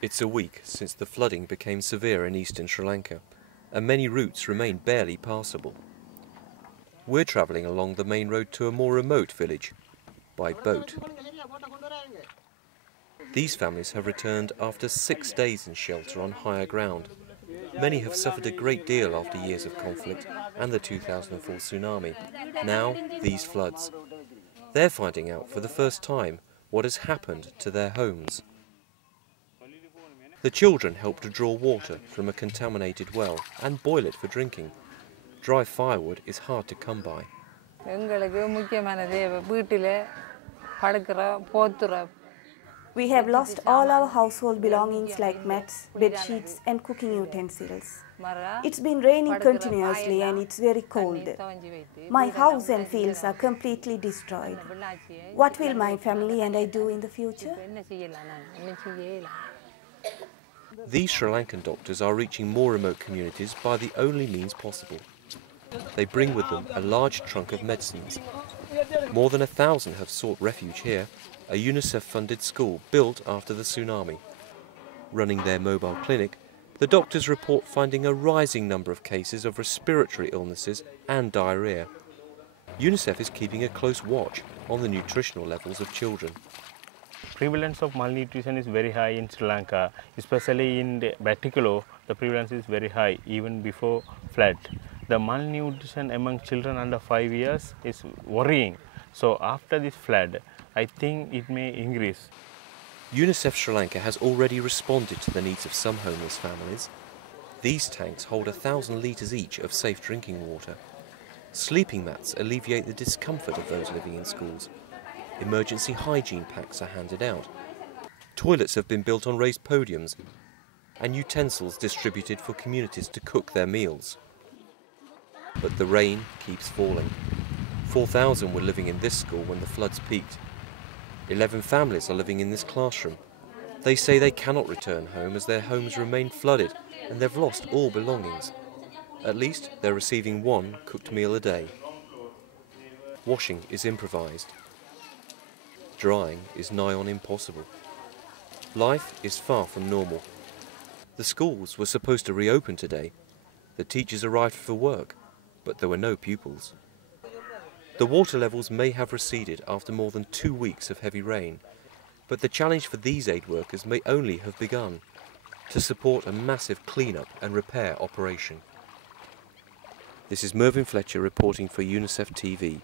It's a week since the flooding became severe in eastern Sri Lanka, and many routes remain barely passable. We're travelling along the main road to a more remote village, by boat. These families have returned after 6 days in shelter on higher ground. Many have suffered a great deal after years of conflict and the 2004 tsunami. Now, these floods. They're finding out for the first time what has happened to their homes. The children help to draw water from a contaminated well and boil it for drinking. Dry firewood is hard to come by. We have lost all our household belongings like mats, bed sheets and cooking utensils. It's been raining continuously and it's very cold. My house and fields are completely destroyed. What will my family and I do in the future? These Sri Lankan doctors are reaching more remote communities by the only means possible. They bring with them a large trunk of medicines. More than 1,000 have sought refuge here, a UNICEF-funded school built after the tsunami. Running their mobile clinic, the doctors report finding a rising number of cases of respiratory illnesses and diarrhea. UNICEF is keeping a close watch on the nutritional levels of children. Prevalence of malnutrition is very high in Sri Lanka, especially in the Batticolo. The prevalence is very high even before flood. The malnutrition among children under 5 years is worrying. So after this flood, I think it may increase. UNICEF Sri Lanka has already responded to the needs of some homeless families. These tanks hold 1,000 litres each of safe drinking water. Sleeping mats alleviate the discomfort of those living in schools. Emergency hygiene packs are handed out. Toilets have been built on raised podiums and utensils distributed for communities to cook their meals. But the rain keeps falling. 4,000 were living in this school when the floods peaked. 11 families are living in this classroom. They say they cannot return home as their homes remain flooded and they've lost all belongings. At least they're receiving one cooked meal a day. Washing is improvised. Drying is nigh on impossible. Life is far from normal. The schools were supposed to reopen today. The teachers arrived for work, but there were no pupils. The water levels may have receded after more than 2 weeks of heavy rain, but the challenge for these aid workers may only have begun to support a massive clean-up and repair operation. This is Mervyn Fletcher reporting for UNICEF TV.